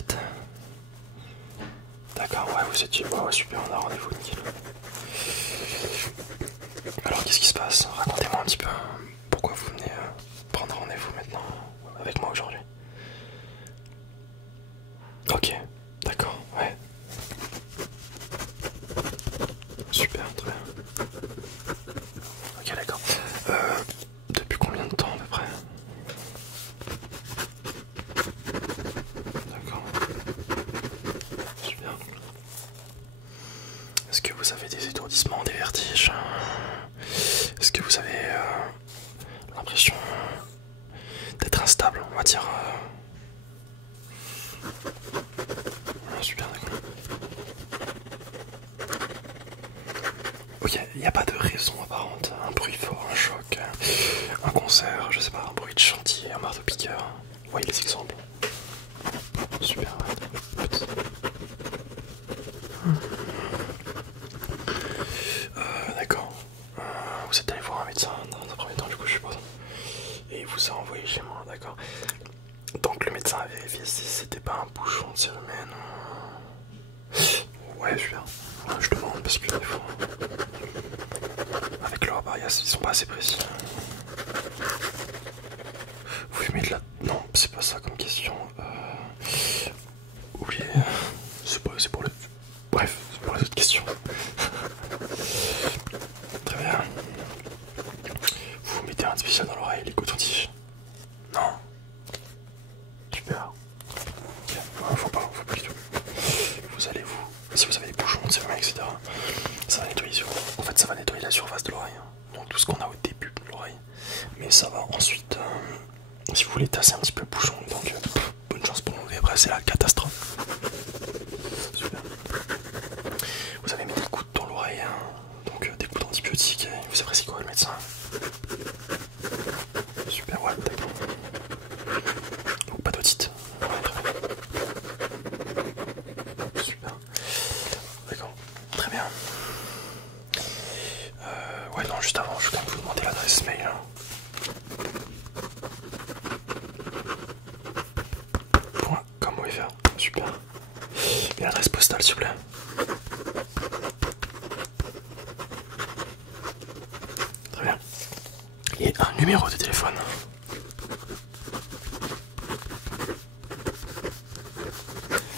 17. D'accord, ouais, vous étiez. Ouais, super, on a rendez-vous, nickel. Alors, qu'est-ce qui se passe? Racontez-moi un petit peu pourquoi vous venez prendre rendez-vous maintenant avec moi aujourd'hui. Ok, d'accord, ouais. Super, très bien. Ok, d'accord. Depuis combien de temps à peu près? D'accord. Super. Est-ce que vous avez des étourdissements, des vertiges? Est-ce que vous avez l'impression d'être instable, on va dire super, d'accord. Ok, il n'y a pas de raison apparente. Un bruit fort, un choc, un concert, je sais pas, un bruit de chantier, un marteau-piqueur. Vous voyez les exemples? Super, ouais. D'accord. Vous êtes allé voir un médecin dans un premier temps, du coup, je suppose. Et il vous a envoyé chez moi, d'accord. Donc le médecin a vérifié si c'était pas un bouchon de cérumen. Ouais, super. Je demande parce que des fois, avec leur appareil, ils sont pas assez précis. Vous fumez de la... Non, c'est pas ça comme question. Oubliez. C'est pour le... Bref, c'est pour les autres questions. Très bien. Vous mettez un spécial dans l'oreille, les cotons-tiges? Non. Super. Faut pas du tout. Vous allez si vous avez des bouchons, de cérumen, etc., ça va nettoyer en fait ça va nettoyer la surface de l'oreille. Donc tout ce qu'on a au début de l'oreille. Mais ça va ensuite, si vous voulez tasser un petit peu le bouchon, donc bonne chance pour l'enlever, après c'est la catastrophe. Super. Vous avez mis des gouttes dans l'oreille, hein, donc des gouttes antibiotiques, vous appréciez quoi le médecin? Super, ouais, d'accord. Donc pas d'otite. Ouais, très bien. Super. D'accord. Très bien. Ouais, non, juste avant, je vais quand même vous demander l'adresse mail. Hein. Comment faire? Super. Et l'adresse postale, s'il vous plaît. Très bien. Et un numéro de téléphone.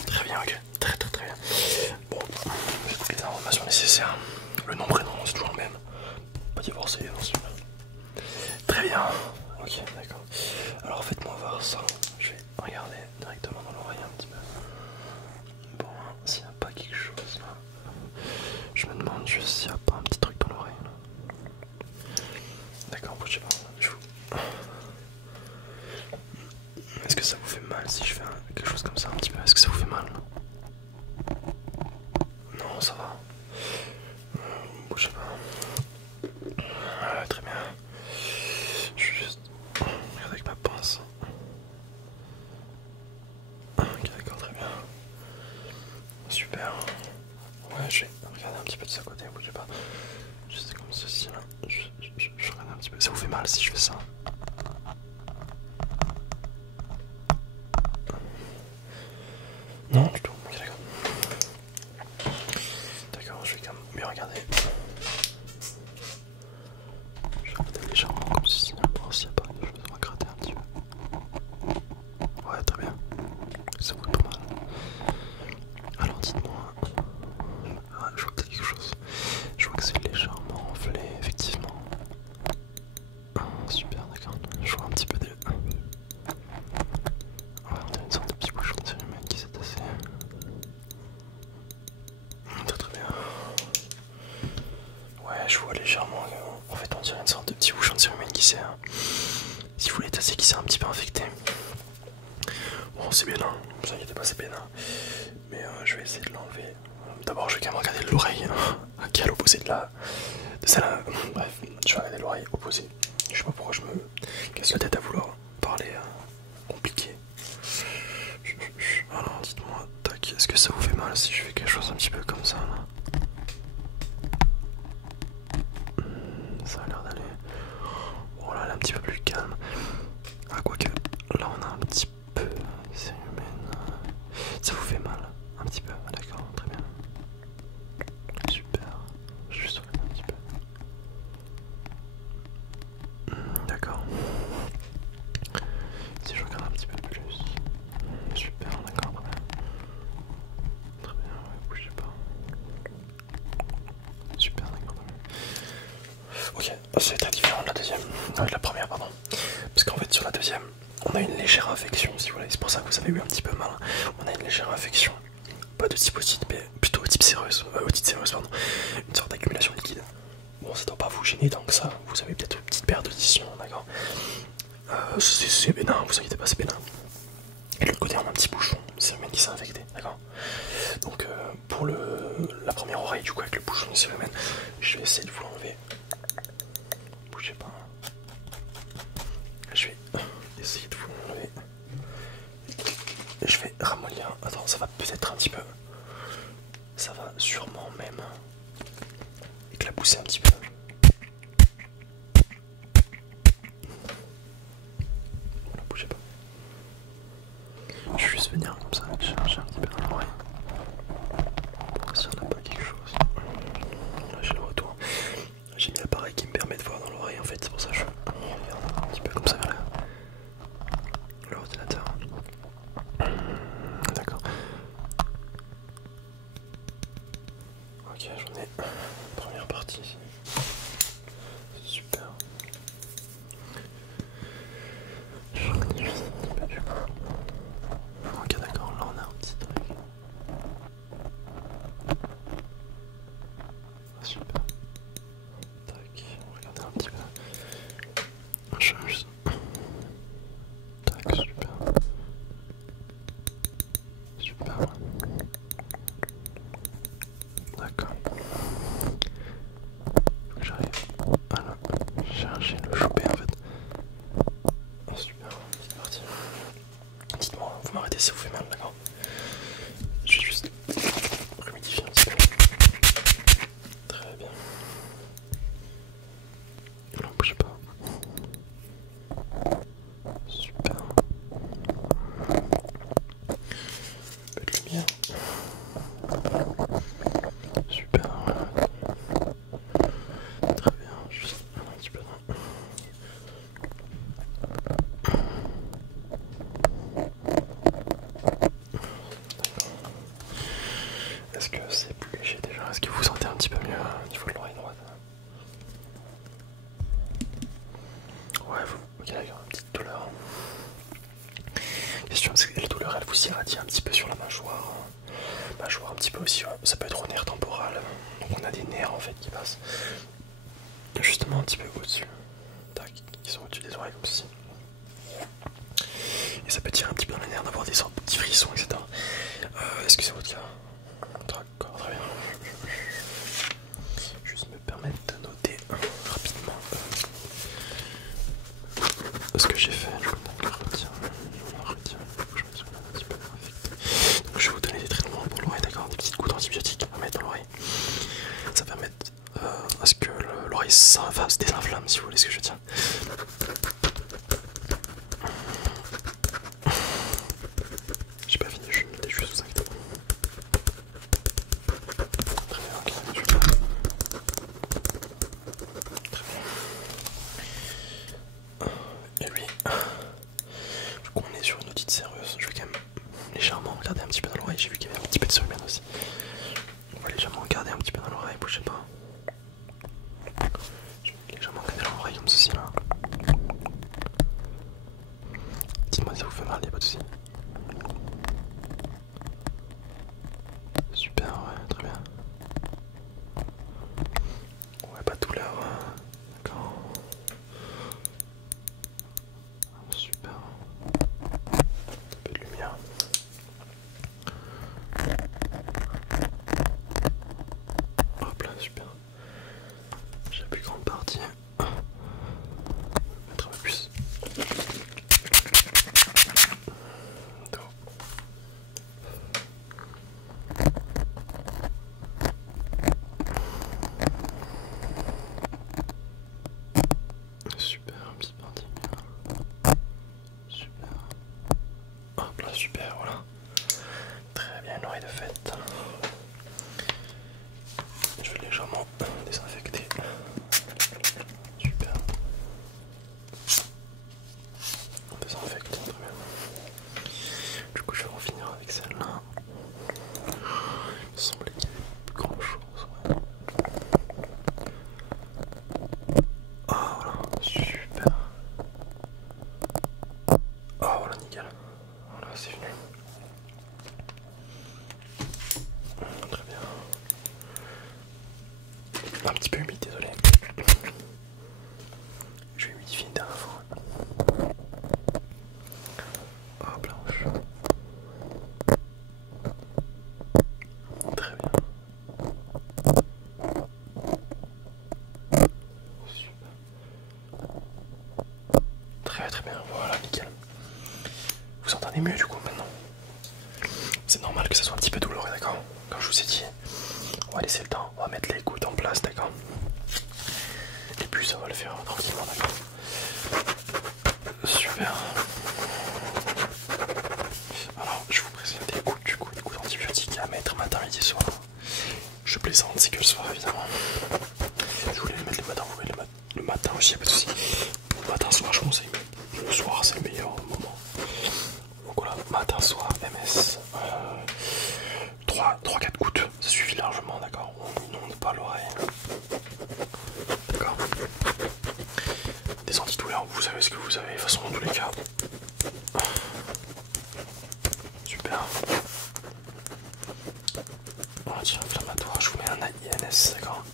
Très bien, ok. Très bien. Bon, j'ai toutes les informations nécessaires. Le nom, prénom, c'est toujours le même. Pas divorcé, non, c'est bien. Très bien. Ok, d'accord. Alors faites-moi voir ça. Je vais regarder directement dans l'oreille un petit peu. Bon, s'il n'y a pas quelque chose là. Je me demande juste s'il n'y a pas un petit truc dans l'oreille là. D'accord, bougez pas. Est-ce que ça vous fait mal si je fais quelque chose comme ça un petit peu? Est-ce que ça vous fait mal? Non, ça va. Bougez pas. Très bien. Je vais juste regarder avec ma pince. Ok, d'accord, très bien. Super. Ouais, je vais regarder un petit peu de ce côté, bougez pas. Juste comme ceci là. Je regarde un petit peu. Ça vous fait mal si je fais ça? Non, du tout. Ok, d'accord. D'accord, je vais quand même bien regarder. Je vais regarder légèrement comme ceci, voir s'il n'y a pas quelque chose à gratter un petit peu. Ouais, très bien. Ça vous fait pas mal. Alors dites-moi. Ah, je vois que c'est quelque chose. Je vois que c'est légèrement enflé, effectivement. Ah, super, d'accord. Je vois un petit peu des... Ouais, on dirait une sorte de petit bouchon de cérumen qui s'est tassé. Très bien. Ouais, je vois légèrement. En fait, on dirait une sorte de petit bouchon de cérumen qui s'est... Si vous voulez tasser, qui s'est un petit peu infecté. Bon, c'est bénin, ne vous inquiétez pas, c'est bénin. Mais je vais essayer de l'enlever. D'abord, je vais quand même regarder l'oreille qui est à l'opposé de celle-là. Bref, je vais regarder l'oreille opposée. Je sais pas pourquoi je me casse la tête à vouloir parler compliqué. Alors, dites-moi, tac, est-ce que ça vous fait mal si je fais quelque chose un petit peu comme ça là? Ça a l'air d'aller. Bon, là, elle est un petit peu plus calme. Ah, quoique, là, on a un petit peu. C'est humaine. c'est très différent de la deuxième, non, de la première, pardon. Parce qu'en fait, sur la deuxième, on a une légère infection, si vous voulez. C'est pour ça que vous avez eu un petit peu mal. On a une légère infection, pas de type otite, mais plutôt type séreuse, otite séreuse, pardon. Une sorte d'accumulation liquide. Bon, ça doit pas vous gêner tant que ça. Vous avez peut-être une petite perte d'audition, d'accord. C'est bénin, vous inquiétez pas, c'est bénin. Et de l'autre côté, on a un petit bouchon, c'est le mec qui s'est infecté, d'accord. Donc, pour la première oreille, du coup, avec le bouchon de cérumen, je vais essayer de vous l'enlever. Bougez pas. Je vais essayer de vous l'enlever. Je vais ramollir. Attends, ça va peut-être un petit peu. Ça va sûrement même éclabousser un petit peu. Voilà, bougez pas. Je vais juste venir comme ça, chercher un petit peu dans l'oreille. Si on n'a pas quelque chose. Là j'ai le retour. J'ai mis l'appareil qui me permet de voir dans l'oreille en fait, c'est pour ça que je regarde un petit peu comme ça vers l'ordinateur. D'accord. Ok, j'en ai première partie ici. C'est super. J'en ai juste un petit peu du coup. Ok, d'accord, là on a un petit truc. Super. Tac, regardez un petit peu. Je juste. Tac, super. Super. D'accord. Faut que j'arrive à chercher le choper en fait. Oh, super, c'est parti. Dites-moi, vous m'arrêtez si vous fait mal, d'accord? Je vais juste humidifier un petit peu. Très bien. Non, bougez pas. Super. Un peu de lumière. Super. Très bien. Juste un petit peu là. Est-ce que c'est plus léger déjà? Est-ce que vous sentez un petit peu mieux au niveau de l'oreille droite? Ouais, ok, d'accord, une petite douleur. Question, est-ce que la douleur elle vous irradie un petit peu sur la mâchoire? Mâchoire un petit peu aussi, ouais. Ça peut être au nerf temporal. Donc on a des nerfs en fait qui passent justement un petit peu au-dessus. Tac, qui sont au-dessus des oreilles comme ceci. Et ça peut tirer un petit peu dans les nerfs, d'avoir des sortes de petits frissons, etc. Est-ce que c'est votre cas? D'accord, très bien. Juste me permettre de noter rapidement ce que j'ai fait. Je retiens. Je me souviens un petit peu affecté. Donc je vais vous donner des traitements pour l'oreille, d'accord? Des petites gouttes d'antibiotiques à mettre dans l'oreille. Ça va permettre à ce que l'oreille se désinflamme, si vous voulez ce que je veux dire. J'ai pas fini, je vais juste vous inviter. Très bien, ok, je vais. Très bien. Et lui, vu qu'on est sur une otite séreuse, je vais quand même légèrement regarder un petit peu dans l'oreille. J'ai vu qu'il y avait un petit peu de cérumen aussi. On va légèrement regarder un petit peu dans l'oreille, bougez pas. Je vais légèrement regarder dans l'oreille comme ceci là. Dites-moi si ça vous fait mal, y'a pas de soucis. Super, ouais, très bien. Ouais, pas de douleur. D'accord. Super. Un peu de lumière. Hop là, super. J'ai la plus grande partie. Mettre un peu plus. Super, un petit parti. Super. Hop là, super, voilà. Très bien, l'oreille de fête. Je vais légèrement désinfecter. Super. On désinfecte, très bien. Du coup, je vais en finir avec celle-là. Il me semblait qu'il y avait plus grand chose. Ouais. petit peu humide, désolé. Je vais humidifier une dernière fois. Hop là. Très bien. Super. Très bien, voilà, nickel. Vous entendez mieux du coup maintenant. C'est normal que ça soit un petit peu douloureux, d'accord? Comme je vous ai dit, on va laisser le temps, on va mettre les gouttes en place, d'accord? Et puis ça va le faire tranquillement, d'accord? Super. Alors, je vous présente des gouttes antibiotiques à mettre matin, midi, soir. Je plaisante, c'est que le soir évidemment. Je voulais les mettre le matin, vous voulez le matin aussi, y'a pas de soucis. Le matin, soir, je conseille. Le soir, c'est le meilleur moment. Donc voilà, matin, soir, MS. 3-4 gouttes, ça suffit largement, d'accord? On n'inonde pas l'oreille. D'accord? Des antidouleurs, vous savez ce que vous avez, de toute façon, dans tous les cas. Super. Anti-inflammatoire, je vous mets un INS, d'accord?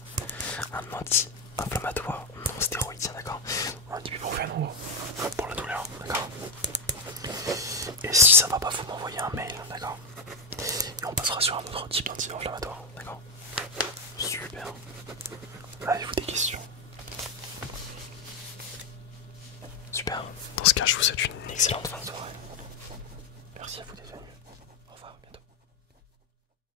Un anti-inflammatoire non stéroïdien, d'accord? Un ibuprofène en gros, pour la douleur, d'accord? Et si ça va pas, vous m'envoyez un mail, d'accord? Et on passera sur un autre type d'anti-inflammatoire, d'accord? Super. Avez-vous des questions? Super. Dans ce cas, je vous souhaite une excellente fin de soirée. Merci à vous d'être venus.